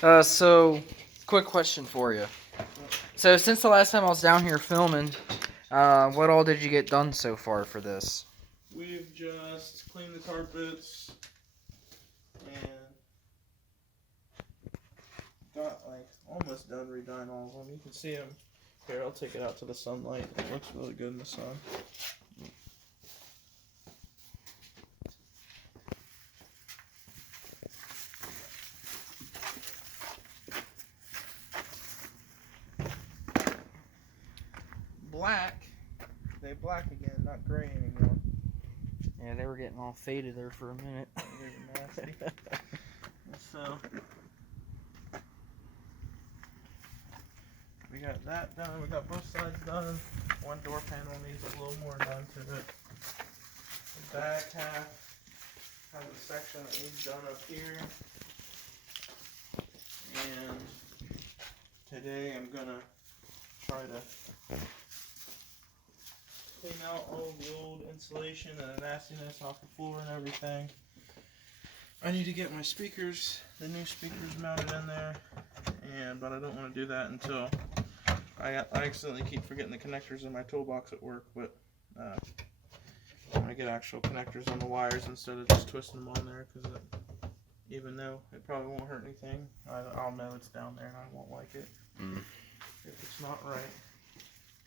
So, quick question for you. So, since the last time I was down here filming, what all did you get done so far for this? We've just cleaned the carpets and got like almost done redyeing all of them. You can see them. Here, I'll take it out to the sunlight. It looks really good in the sun. Black. They black again, not gray anymore. Yeah, they were getting all faded there for a minute. They're nasty. So we got that done. We got both sides done. One door panel needs a little more done to it. The back half has a section that needs done up here. And today I'm gonna try to clean out all the old insulation and the nastiness off the floor and everything. I need to get my speakers, the new speakers mounted in there, but I don't want to do that until I accidentally keep forgetting the connectors in my toolbox at work, but I'm going to get actual connectors on the wires instead of just twisting them on there, because even though it probably won't hurt anything, I'll know it's down there and I won't like it if it's not right.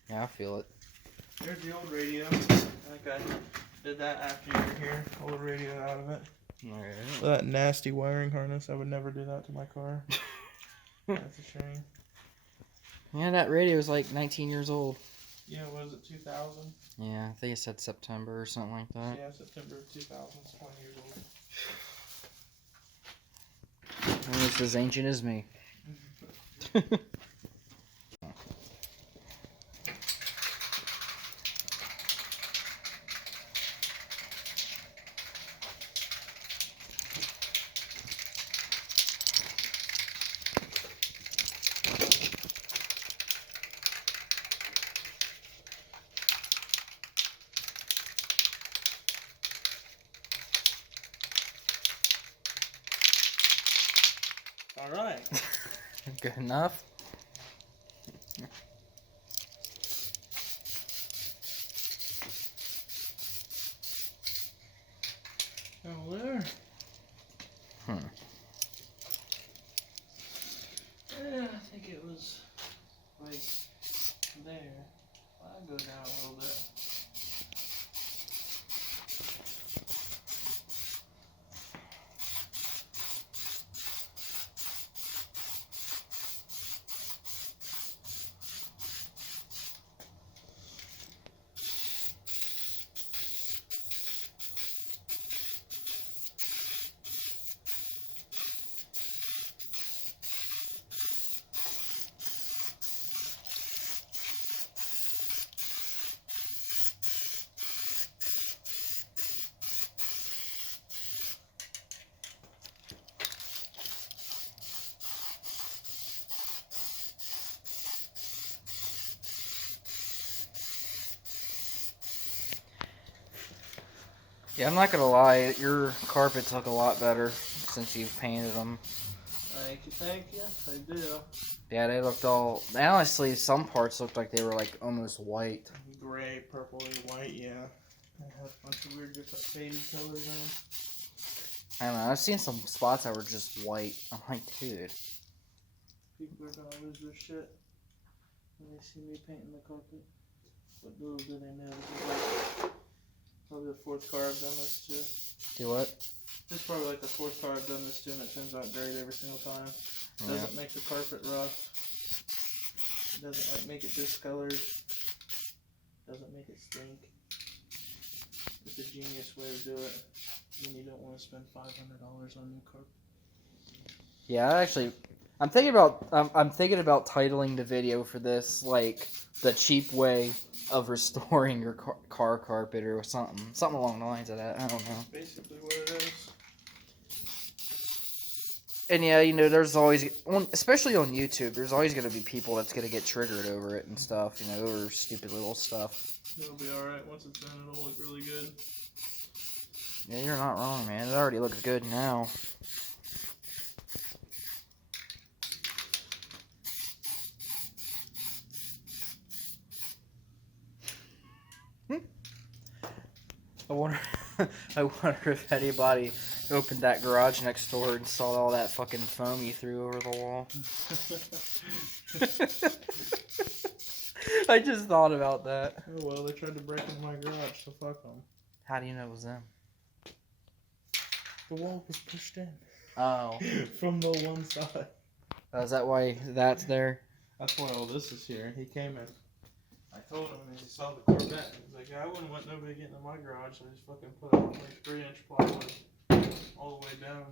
Yeah, I feel it. There's the old radio. I think I did that after you were here. Pulled the radio out of it. Alright. That nasty wiring harness. I would never do that to my car. That's a shame. Yeah, that radio is like 19 years old. Yeah, was it 2000? Yeah, I think it said September or something like that. Yeah, September of 2000. It's 20 years old. And it's as ancient as me. All right. Good enough. Oh, there. Yeah, I think it was like there. I'll go down a little bit. Yeah, I'm not gonna lie, your carpets look a lot better since you've painted them. Thank you. I do. Yeah, they looked all... Honestly, some parts looked like they were like almost white. Gray, purple, and white, yeah. I have a bunch of weird different faded colors in them. I don't know, I've seen some spots that were just white. I'm like, dude. People are gonna lose their shit when they see me painting the carpet. But little do they know, this is like probably the fourth car I've done this to. Do what? This is probably like the fourth car I've done this to, and it turns out great every single time. It doesn't make the carpet rough. It doesn't like make it discolored. Doesn't make it stink. It's a genius way to do it when you don't want to spend $500 on new carpet. Yeah, actually, I'm thinking about titling the video for this like the cheap way of restoring your car carpet or something along the lines of that. I don't know. Basically, what it is. And yeah, you know, there's always, especially on YouTube, there's always going to be people that's going to get triggered over it and stuff, you know, over stupid little stuff. It'll be alright. Once it's in, it'll look really good. Yeah, you're not wrong, man. It already looks good now. I wonder, I wonder if anybody opened that garage next door and saw all that fucking foam you threw over the wall. I just thought about that. Oh well, they tried to break into my garage, so fuck them. How do you know it was them? The wall was pushed in. Oh. From the one side. Is that why that's there? That's why all this is here. He came in. I told him and he saw the Corvette. He's like, I wouldn't want nobody getting in my garage. So I just fucking put up like 3-inch plywood all the way down.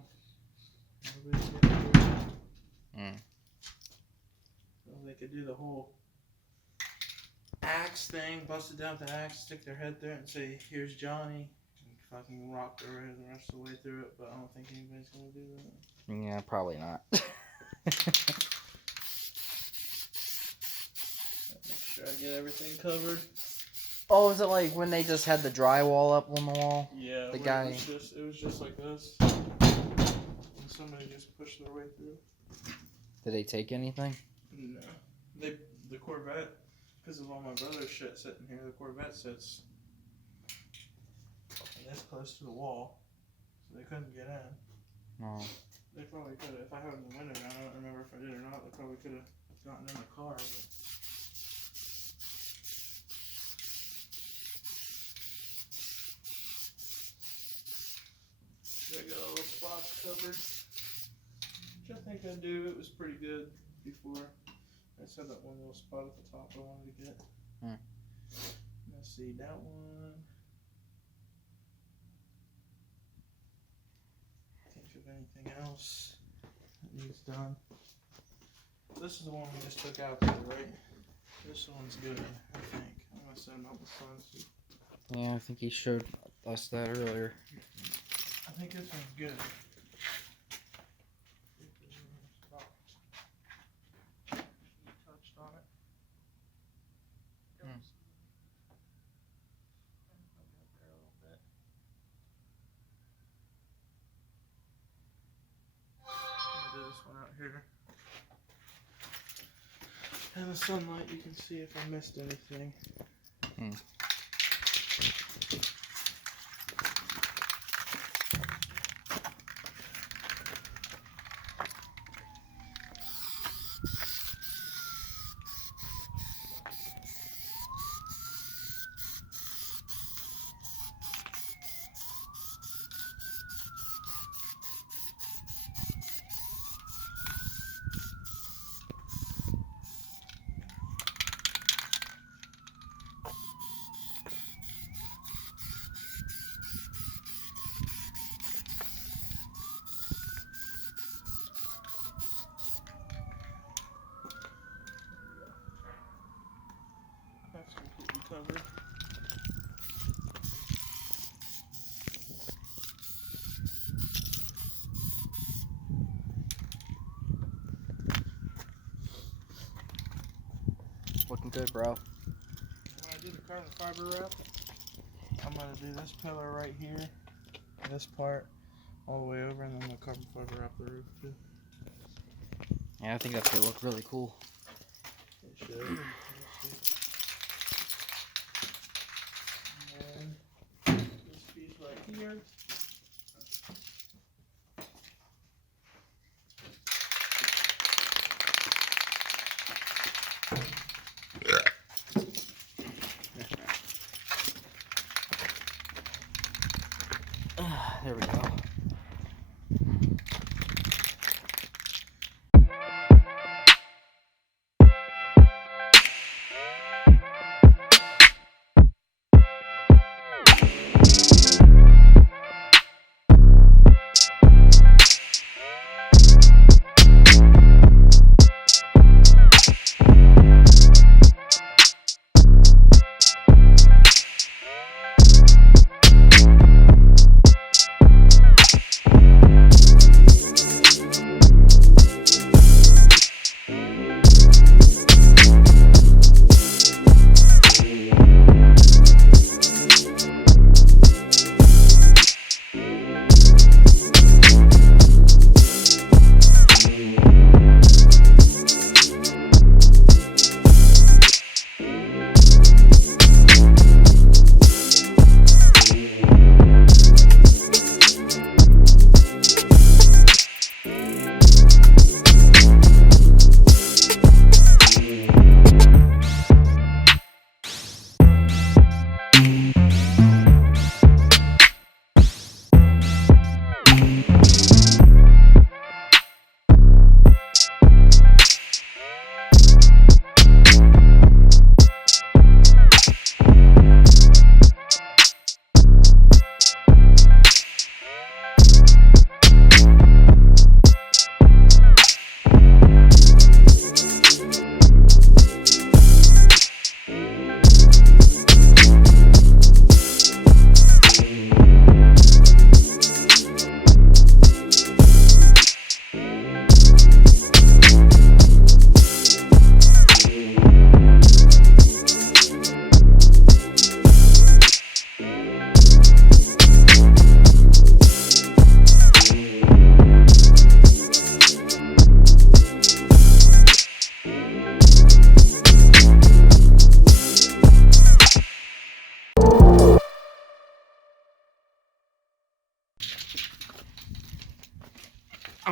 Nobody's getting in the Corvette. So they could do the whole axe thing, bust it down with the axe, stick their head there and say, here's Johnny. And fucking rock their head the rest of the way through it, but I don't think anybody's gonna do that. Yeah, probably not. Make sure I get everything covered. Oh, is it like when they just had the drywall up on the wall? Yeah, the guy. It was just like this. And somebody just pushed their way through. Did they take anything? No. The Corvette, because of all my brother's shit sitting here, the Corvette sits this close to the wall, so they couldn't get in. No. They probably could have, if I had the window down, I don't remember if I did or not, they probably could have gotten in the car, but... I got all the spots covered, which I think I do. It was pretty good before. I just had that one little spot at the top I wanted to get. Let's see, that one. Think of anything else that needs done. This is the one we just took out there, right? This one's good, I think. I'm gonna set them up with fun. Yeah, I think he showed us that earlier. I think this one's good. Touched on it. Do this one out here. In the sunlight, you can see if I missed anything. That's completely covered. Looking good, bro. When I do the carbon fiber wrap, I'm going to do this pillar right here, this part, all the way over, and then the carbon fiber wrap the roof too. Yeah, I think that's gonna look really cool. It should. And then this piece right here. There we go.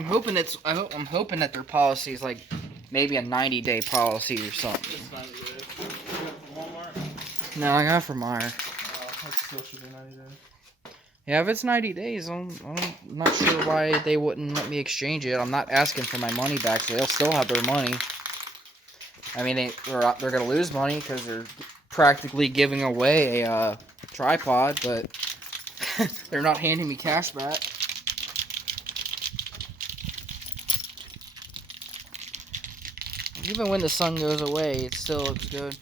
I'm hoping that their policy is like maybe a 90-day policy or something. It's 90 days. You got it from Walmart? No, I got it from Meyer. That still should be 90 days. Yeah, if it's 90 days, I'm not sure why they wouldn't let me exchange it. I'm not asking for my money back, so they'll still have their money. I mean, they're going to lose money because they're practically giving away a tripod, but they're not handing me cash back. Even when the sun goes away, it still looks good.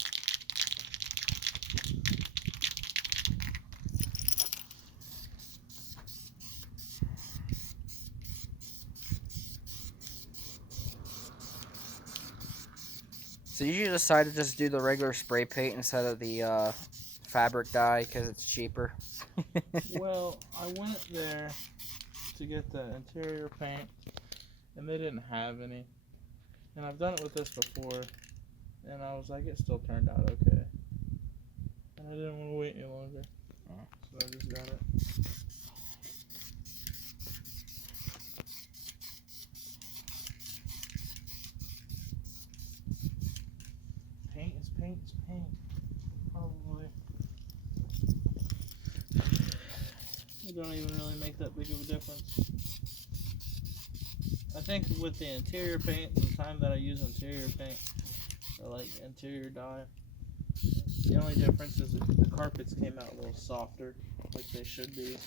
So you decided to just do the regular spray paint instead of the fabric dye because it's cheaper? Well, I went there to get the interior paint, and they didn't have any. And I've done it with this before, and I was like, it still turned out okay. And I didn't want to wait any longer, so I just got it. Paint is paint is paint. Probably. It don't even really make that big of a difference. I think with the interior paint, the time that I use interior paint, or like interior dye, the only difference is that the carpets came out a little softer, like they should be.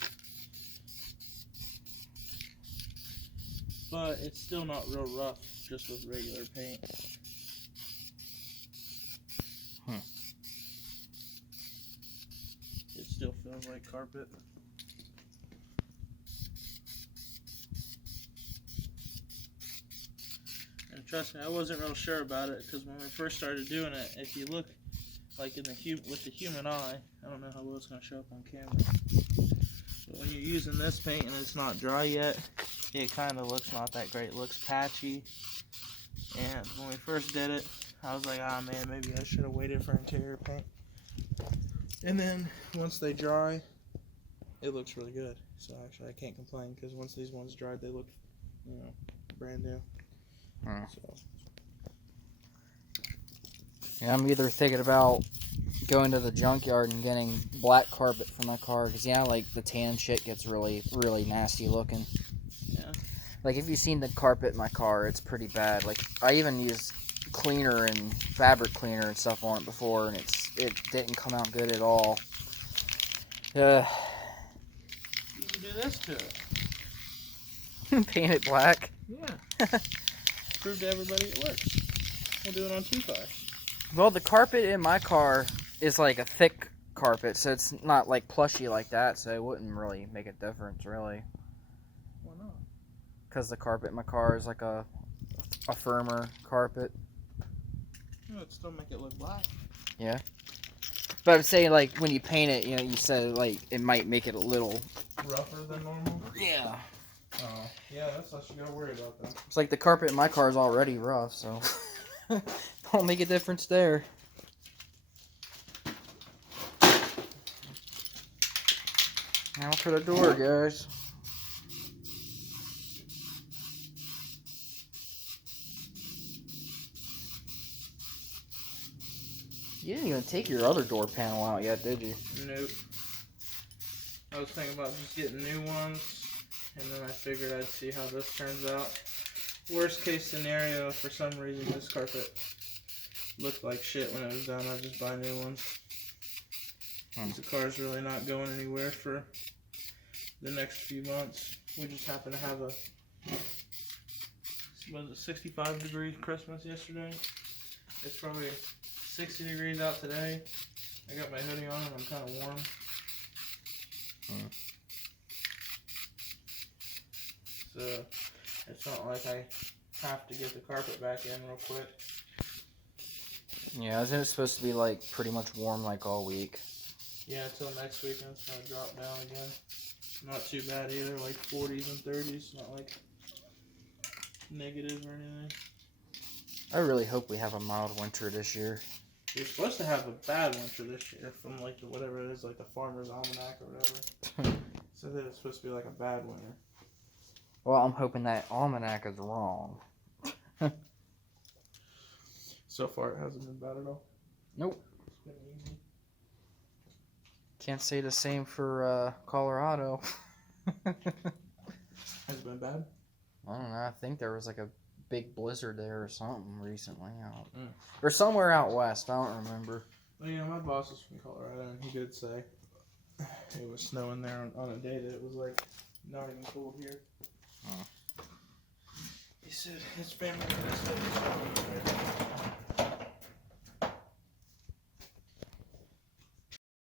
But it's still not real rough, just with regular paint. It still feels like carpet. And trust me, I wasn't real sure about it because when we first started doing it, if you look like in the with the human eye, I don't know how well it's going to show up on camera. But when you're using this paint and it's not dry yet, it kind of looks not that great. It looks patchy. And when we first did it, I was like, ah man, maybe I should have waited for interior paint. And then once they dry, it looks really good. So actually I can't complain because once these ones dried, they look, brand new. So. Yeah, I'm either thinking about going to the junkyard and getting black carpet for my car because like the tan shit gets really, really nasty looking. Yeah. Like if you've seen the carpet in my car, it's pretty bad. Like I even used cleaner and fabric cleaner and stuff on it before, and it didn't come out good at all. You can do this to it. Paint it black. Yeah. Prove to everybody it works. We'll do it on 2 cars. Well, the carpet in my car is like a thick carpet, so it's not like plushy like that, so it wouldn't really make a difference, really. Why not? Because the carpet in my car is like a firmer carpet. No, it'd still make it look black. Yeah. But I'm saying, like, when you paint it, you said, like, it might make it a little... Rougher than normal? Yeah. Oh, yeah, that's what you gotta worry about, then. It's like the carpet in my car is already rough, so... Won't make a difference there. Now for the door, guys. You didn't even take your other door panel out yet, did you? Nope. I was thinking about just getting new ones, and then I figured I'd see how this turns out. Worst case scenario, for some reason this carpet looked like shit when it was done, I'd just buy new ones. The car's really not going anywhere for the next few months. We just happen to have a 65 degree Christmas yesterday. It's probably 60 degrees out today. I got my hoodie on and I'm kind of warm. So it's not like I have to get the carpet back in real quick. Yeah, isn't it supposed to be like pretty much warm like all week? Yeah, until next week, and it's gonna drop down again. Not too bad either, like 40s and 30s, not like negative or anything. I really hope we have a mild winter this year. You're supposed to have a bad winter this year from like the whatever it is, like the Farmer's Almanac or whatever. So that it's supposed to be like a bad winter. Well, I'm hoping that almanac is wrong. So far, it hasn't been bad at all. Nope. It's been easy. Can't say the same for Colorado. Has it been bad? I don't know. I think there was like a big blizzard there or something recently out. Mm. Or somewhere out west. I don't remember. Well, yeah, my boss is from Colorado, and he did say it was snowing there on a day that it was like not even cold here. Oh. He said his family was snowing.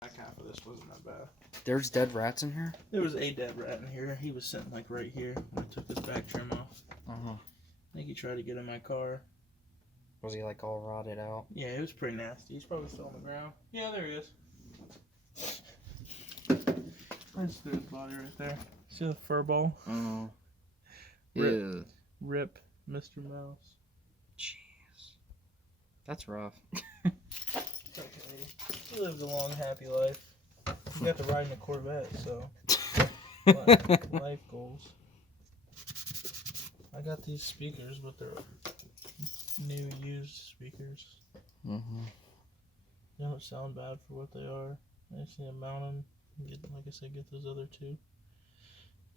Back half of this wasn't that bad. There's dead rats in here? There was a dead rat in here. He was sitting like right here when I took this back trim off. Uh-huh. I think he tried to get in my car. Was he like all rotted out? Yeah, it was pretty nasty. He's probably still on the ground. Yeah, there he is. There's his body right there. See the fur ball? Oh. Rip. Rip, Mr. Mouse. Jeez. That's rough. Okay. He lived a long, happy life. He got to ride in a Corvette, so life goals. I got these speakers, but they're new, used speakers. Mm-hmm. They don't sound bad for what they are. I just need to mount them. Get, like I said, get those other two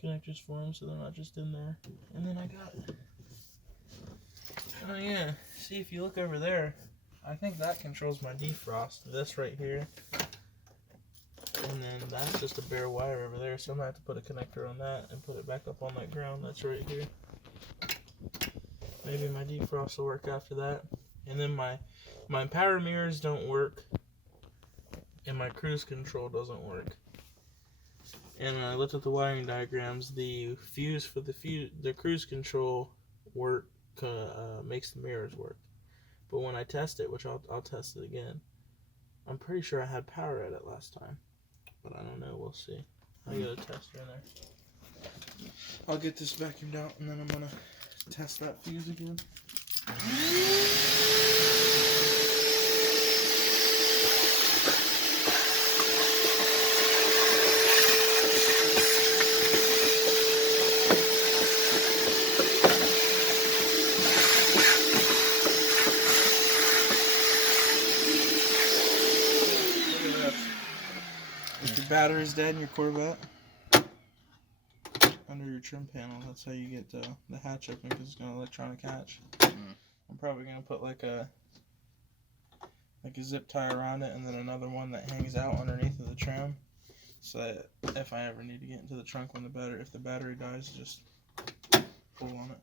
connectors for them so they're not just in there. And then I got, oh yeah, see if you look over there, I think that controls my defrost. This right here. And then that's just a bare wire over there, so I'm going to have to put a connector on that and put it back up on that ground that's right here. Maybe my defrost will work after that. And then my power mirrors don't work, and my cruise control doesn't work. And when I looked at the wiring diagrams, the fuse for the cruise control work makes the mirrors work. But when I test it, which I'll test it again, I'm pretty sure I had power at it last time. But I don't know, we'll see. I got a tester in there. I'll get this vacuumed out and then I'm gonna test that fuse again. If your battery's dead in your Corvette, under your trim panel, that's how you get the hatch open, because it's got an electronic hatch. I'm probably going to put like a zip tie around it and then another one that hangs out underneath of the trim, so that if I ever need to get into the trunk when if the battery dies, just pull on it.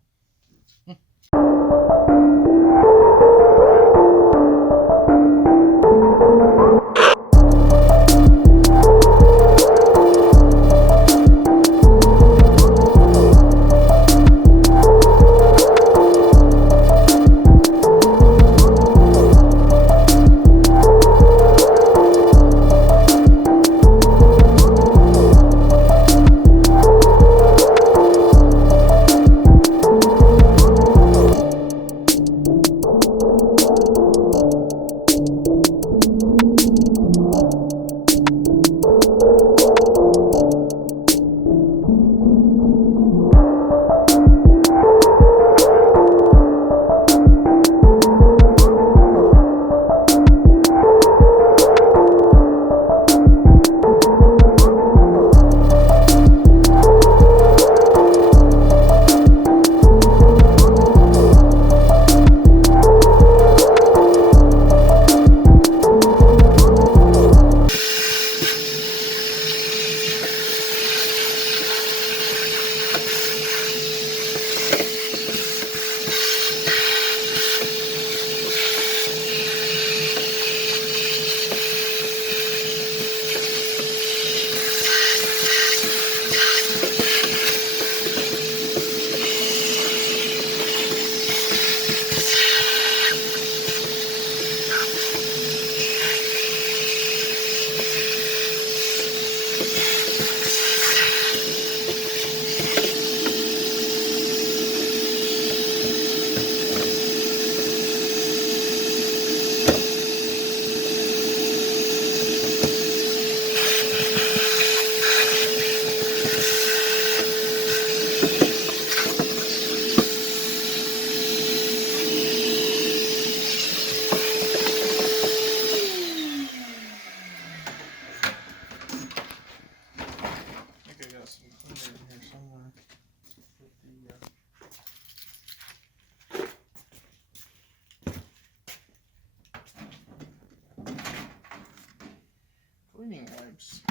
stripes.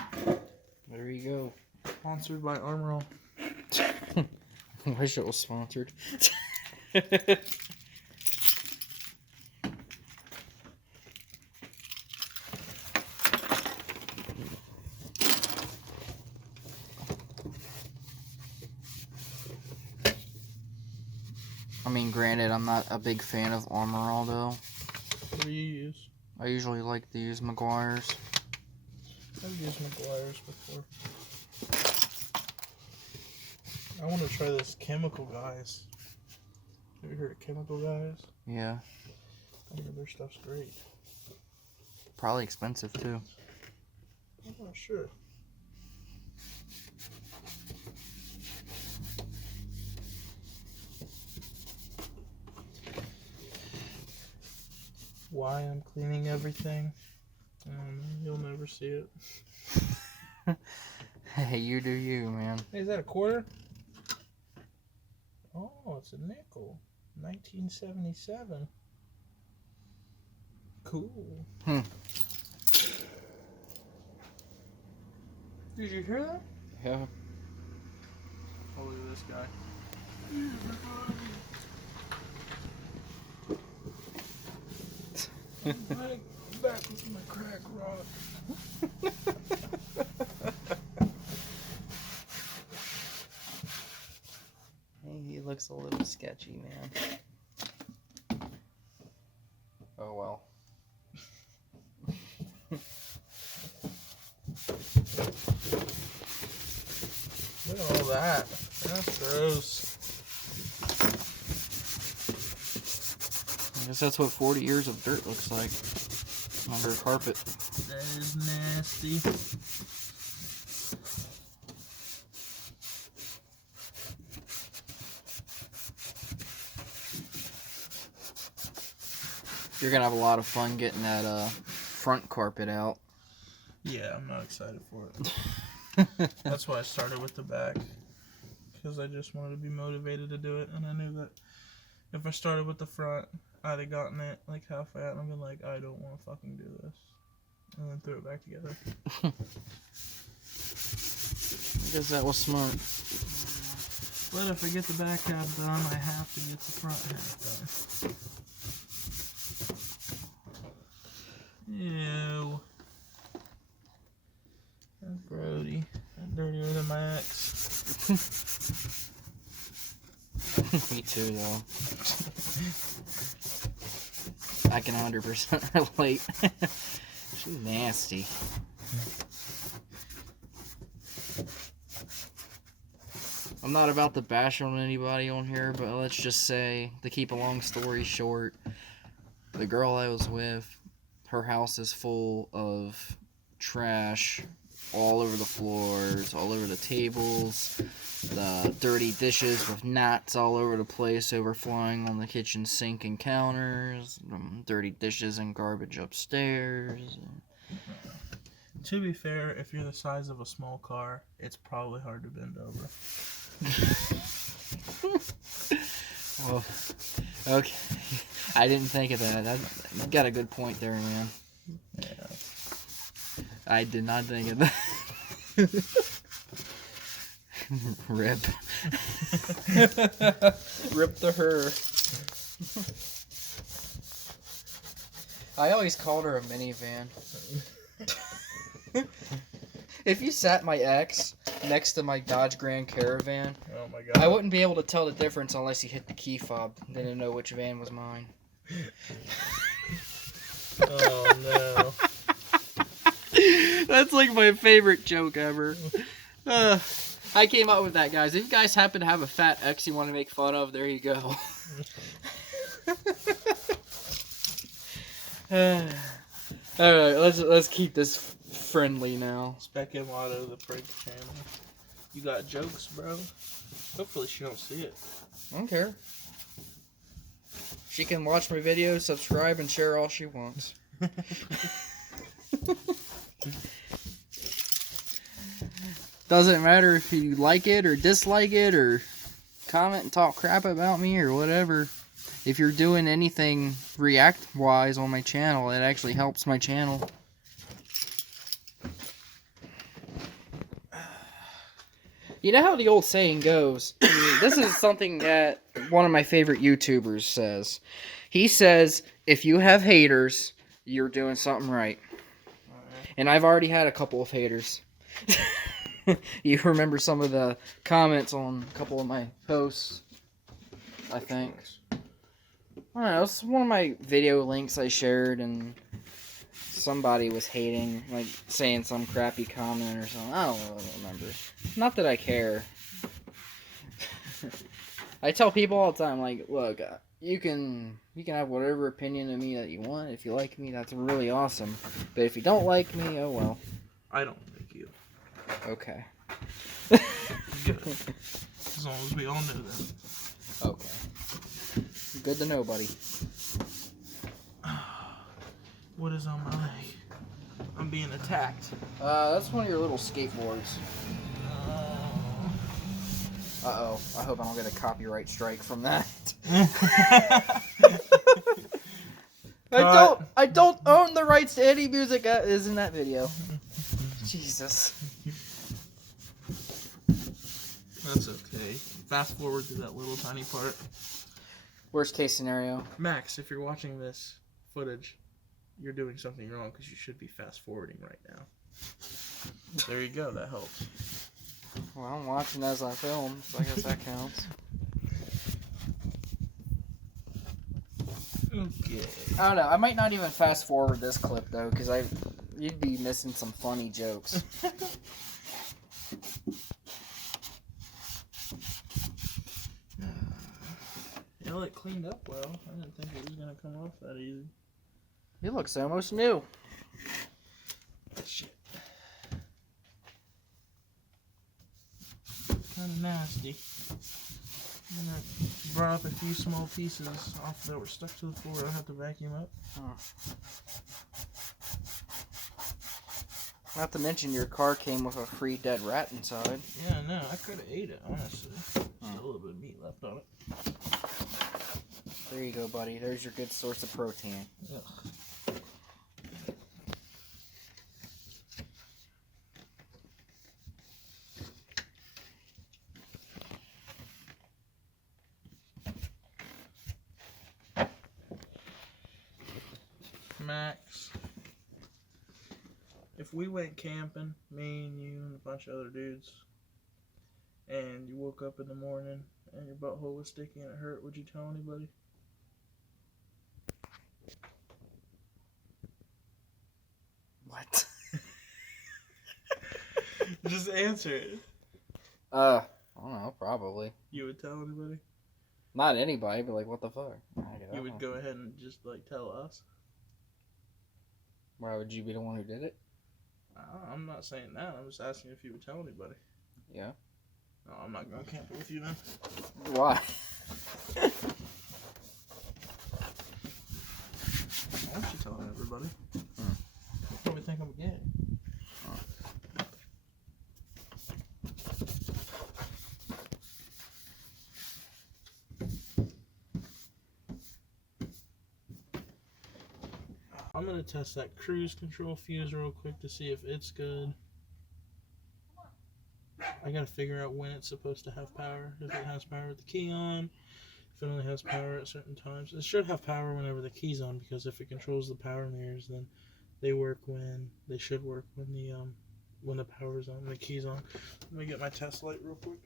There you go. Sponsored by Armor All. I wish it was sponsored. I mean, granted, I'm not a big fan of Armor All, though. What do you use? I usually like to use Meguiar's. I've used Meguiar's before. I want to try this Chemical Guys. Have you heard of Chemical Guys? Yeah. I hear their stuff's great. Probably expensive, too. I'm not sure. Why I'm cleaning everything? You'll never see it. Hey, you do you, man. Hey, is that a quarter? Oh, it's a nickel. 1977. Cool. Did you hear that? Yeah. Oh, look at this guy. Back with my crack rock. He looks a little sketchy, man. Oh well. Look at all that. That's gross. I guess that's what 40 years of dirt looks like under a carpet. That is nasty. You're gonna have a lot of fun getting that front carpet out. Yeah, I'm not excited for it. That's why I started with the back. Because I just wanted to be motivated to do it. And I knew that if I started with the front, I'd have gotten it like half at and I've been like, I don't want to fucking do this. And then threw it back together. I guess that was smart. But if I get the back half done, I have to get the front half done. Ew. That's grody. That's dirtier than my ex. Me too, though. I can 100% relate. She's nasty. I'm not about to bash on anybody on here, but let's just say, to keep a long story short, the girl I was with, her house is full of trash all over the floors, all over the tables, the dirty dishes with gnats all over the place overflowing on the kitchen sink and counters, dirty dishes and garbage upstairs. To be fair, if you're the size of a small car, it's probably hard to bend over. Well, okay. I didn't think of that. You got a good point there, man. Yeah. I did not think of that. Rip. Rip to her. I always called her a minivan. If you sat my ex next to my Dodge Grand Caravan, Oh my god. I wouldn't be able to tell the difference unless you hit the key fob, then to know which van was mine. Oh no. That's like my favorite joke ever. I came up with that, guys. If you guys happen to have a fat ex you want to make fun of, there you go. Alright, let's keep this friendly now. Spec and Lotto, the prank channel. You got jokes, bro? Hopefully she don't see it. I don't care. She can watch my videos, subscribe, and share all she wants. Doesn't matter if you like it or dislike it or comment and talk crap about me or whatever. If you're doing anything react-wise on my channel, it actually helps my channel. You know how the old saying goes? This is something that one of my favorite YouTubers says. He says, if you have haters, you're doing something right. And I've already had a couple of haters. You remember some of the comments on a couple of my posts, I think. I don't know, it's one of my video links I shared, and somebody was hating, like, saying some crappy comment or something. I don't really remember. Not that I care. I tell people all the time, like, look, you can have whatever opinion of me that you want. If you like me, that's really awesome. But if you don't like me, oh well. I don't like you. Okay. Good. As long as we all know that. Okay. Good to know, buddy. What is on my leg? I'm being attacked. That's one of your little skateboards. Uh-oh. I hope I don't get a copyright strike from that. I don't own the rights to any music that is in that video. Jesus. That's okay. Fast forward to that little tiny part. Worst case scenario. Max, if you're watching this footage, you're doing something wrong because you should be fast forwarding right now. There you go. That helps. Well, I'm watching as I film, so I guess that counts. Okay. I don't know. I might not even fast forward this clip though, because you'd be missing some funny jokes. Yeah, it cleaned up well. I didn't think it was gonna come off that easy. It looks almost new. Shit. Kind of nasty. And I brought up a few small pieces off that were stuck to the floor. I have to vacuum up. Not to mention your car came with a free dead rat inside. Yeah, no, I could have ate it, honestly. Still a little bit of meat left on it. There you go, buddy. There's your good source of protein. Ugh. Max, if we went camping, me and you and a bunch of other dudes, and you woke up in the morning and your butthole was sticky and it hurt, would you tell anybody? What? Just answer it. I don't know, probably. You would tell anybody? Not anybody, but like, what the fuck? You would go ahead and just like tell us? Why would you be the one who did it? I'm not saying that. I'm just asking if you would tell anybody. Yeah. No, I'm not going camping with you then. Why? Why don't you tell everybody? They'll probably think I'm gay. I'm going to test that cruise control fuse real quick to see if it's good. I got to figure out when it's supposed to have power. If it has power with the key on. If it only has power at certain times. It should have power whenever the key's on, because if it controls the power mirrors, then they work when they should work when the power's on, when the key's on. Let me get my test light real quick.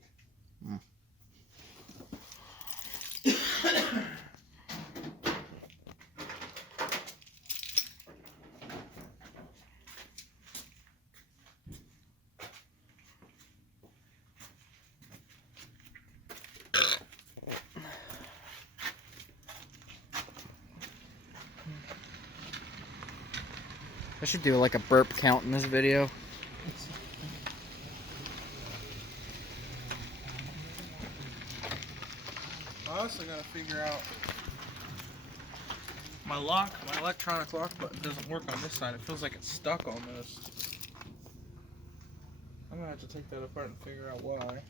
I should do like a burp count in this video. I also gotta figure out my lock, my electronic lock button doesn't work on this side. It feels like it's stuck almost. I'm gonna have to take that apart and figure out why.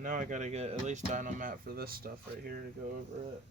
Now I gotta get at least Dynamat for this stuff right here to go over it.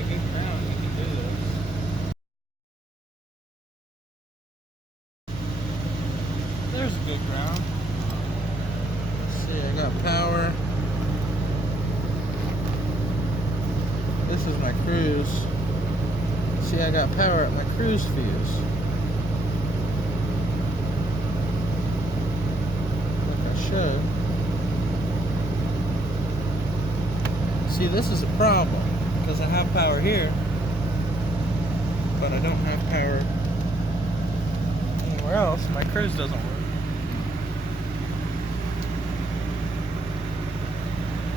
a good ground, you can do this. There's a good ground. Let's see, I got power. This is my cruise. See, I got power at my cruise fuse. Like I should. See, this is a problem because I have power here, but I don't have power anywhere else. My cruise doesn't work.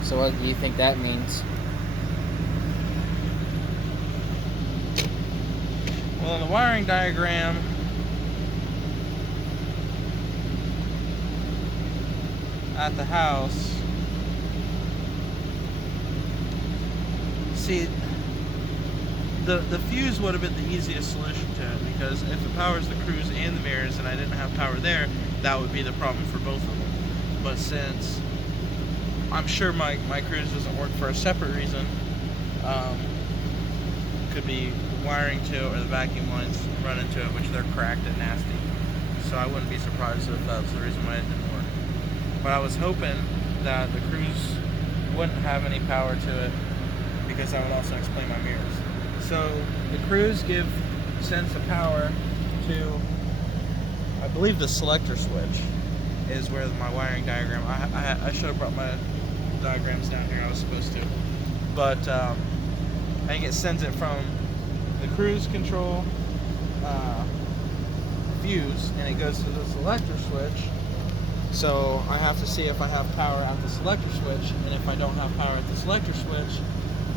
So what do you think that means? Well, in the wiring diagram, at the house, see, the fuse would have been the easiest solution to it, because if it powers the cruise and the mirrors and I didn't have power there, that would be the problem for both of them. But since I'm sure my cruise doesn't work for a separate reason, could be wiring to it or the vacuum lines run into it, which they're cracked and nasty. So I wouldn't be surprised if that's the reason why it didn't work. But I was hoping that the cruise wouldn't have any power to it, because that would also explain my mirrors. So the cruise sends the power to, I believe, the selector switch is where my wiring diagram, I should have brought my diagrams down here, I was supposed to. But I think it sends it from the cruise control fuse, and it goes to the selector switch. So I have to see if I have power at the selector switch, and if I don't have power at the selector switch,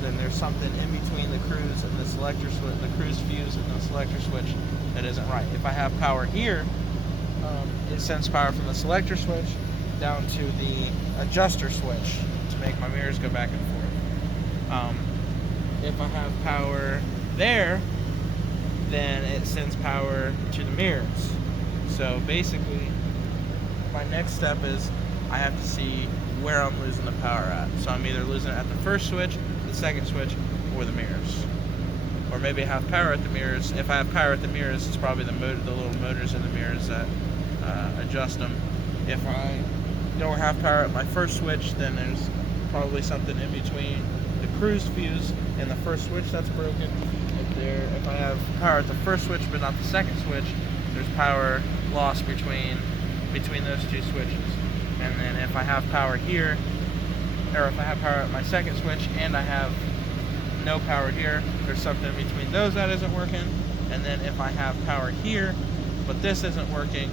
then there's something in between the cruise and the selector switch, the cruise fuse and the selector switch, that isn't right. If I have power here, it sends power from the selector switch down to the adjuster switch to make my mirrors go back and forth. If I have power there, then it sends power to the mirrors. So basically, my next step is I have to see where I'm losing the power at. So I'm either losing it at the first switch, the second switch, or the mirrors. Or maybe I have power at the mirrors. If I have power at the mirrors, it's probably the little motors in the mirrors that adjust them. If I don't have power at my first switch, then there's probably something in between the cruise fuse and the first switch that's broken. If I have power at the first switch but not the second switch, there's power lost between those two switches. And then if I have power here, or if I have power at my second switch and I have no power here, there's something in between those that isn't working. And then if I have power here but this isn't working,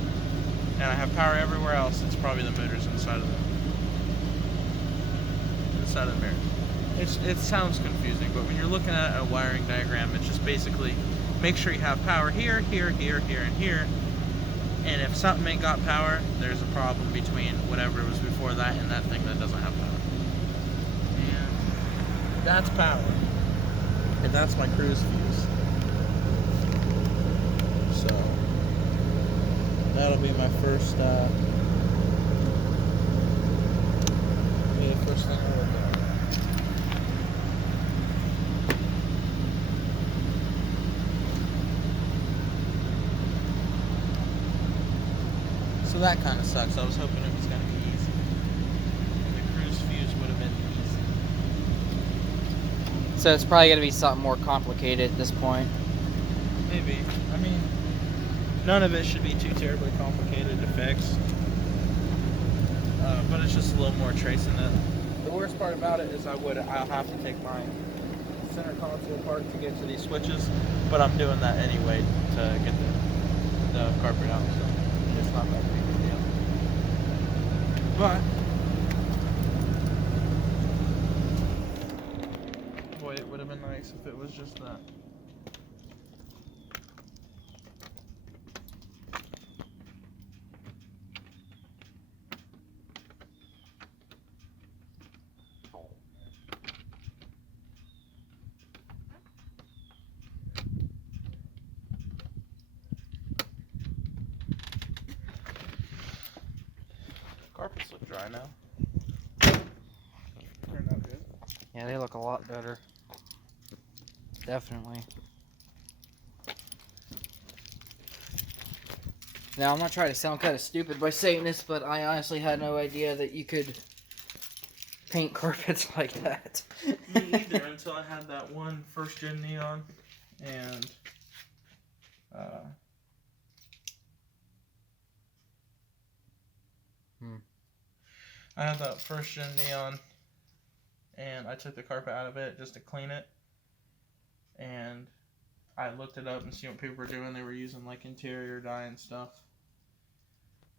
and I have power everywhere else, it's probably the motors inside of the mirror. It sounds confusing, but when you're looking at a wiring diagram, it's just basically make sure you have power here, here, here, here, and here. And if something ain't got power, there's a problem between whatever was before that and that thing that doesn't have power. And that's power. And that's my cruise fuse. So that'll be my first thing I work on. So that kind of sucks. I was hoping it was going to be easy. And the cruise fuse would have been easy. So it's probably going to be something more complicated at this point. Maybe. I mean, none of it should be too terribly complicated to fix. But it's just a little more tracing it. The worst part about it is I'll have to take my center console apart to get to these switches, but I'm doing that anyway to get the carpet out, so it's not that big of a deal. But boy, it would have been nice if it was just that. Carpets look dry now. Turned out good. Yeah, they look a lot better. Definitely. Now, I'm not trying to sound kind of stupid by saying this, but I honestly had no idea that you could paint carpets like that. Me either, until I had that one first gen neon, and I had that first gen neon, and I took the carpet out of it just to clean it, and I looked it up and see what people were doing. They were using like interior dye and stuff,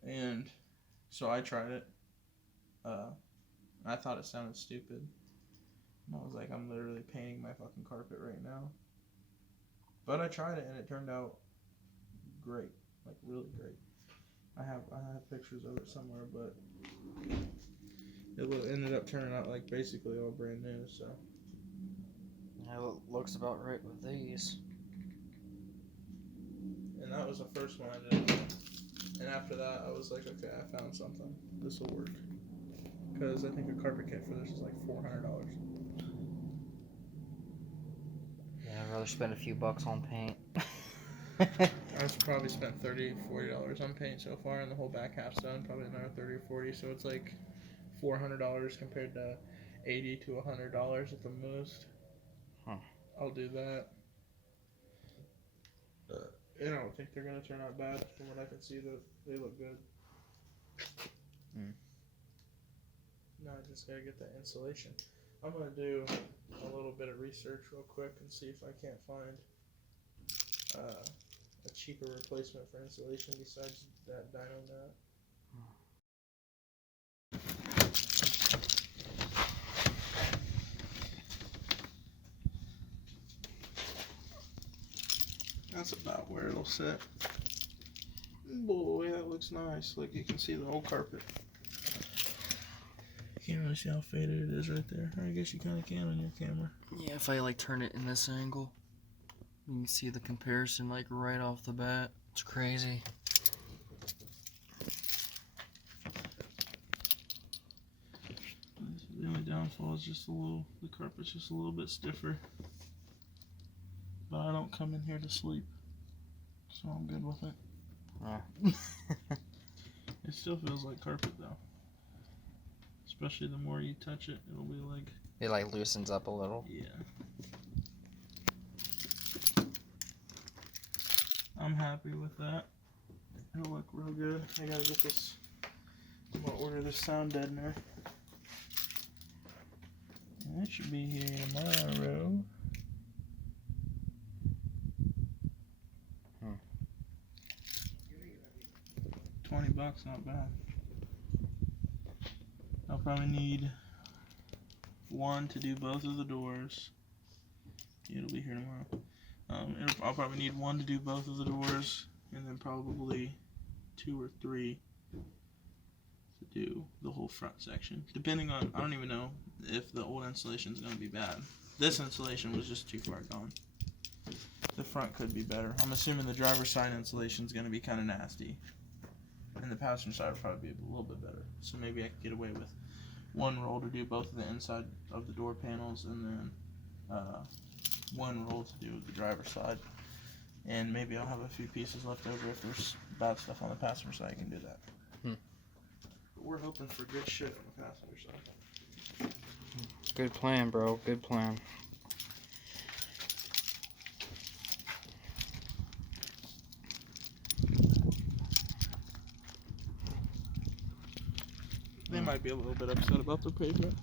and so I tried it. I thought it sounded stupid. And I was like, I'm literally painting my fucking carpet right now. But I tried it and it turned out great, like really great. I have pictures of it somewhere, but it ended up turning out like basically all brand new. So Yeah, it looks about right with these. And that was the first one I did. And after that, I was like, okay, I found something. This will work. Because I think a carpet kit for this is like $400. Yeah, I'd rather spend a few bucks on paint. I've probably spent $30, $40 on paint so far, and the whole back half's done. Probably another $30 or $40, so it's like $400 compared to $80 to $100 at the most. Huh. I'll do that. And I don't think they're gonna turn out bad. From what I can see, they look good. Now I just gotta get that insulation. I'm gonna do a little bit of research real quick and see if I can't find a cheaper replacement for insulation besides that dyno mat. That's about where it'll sit. Boy, that looks nice. Like you can see the old carpet. You can't really see how faded it is right there. Or I guess you kind of can on your camera. Yeah, if I like turn it in this angle, you can see the comparison like right off the bat. It's crazy. The only downfall is just the carpet's just a little bit stiffer. But I don't come in here to sleep, so I'm good with it. It still feels like carpet though. Especially the more you touch it, it'll be like... It like loosens up a little. Yeah. I'm happy with that. It'll look real good. I gotta get this... I'm gonna order this sound deadener. And that should be here tomorrow. $20, not bad. I'll probably need one to do both of the doors. It'll be here tomorrow. I'll probably need one to do both of the doors, and then probably 2 or 3 to do the whole front section. Depending on, I don't even know if the old insulation is going to be bad. This insulation was just too far gone. The front could be better. I'm assuming the driver's side insulation is going to be kind of nasty. And the passenger side would probably be a little bit better. So maybe I could get away with one roll to do both of the inside of the door panels, and then one roll to do the driver's side. And maybe I'll have a few pieces left over if there's bad stuff on the passenger side. I can do that. But we're hoping for good shit on the passenger side. Good plan, bro. Good plan. They might be a little bit upset about the pavement.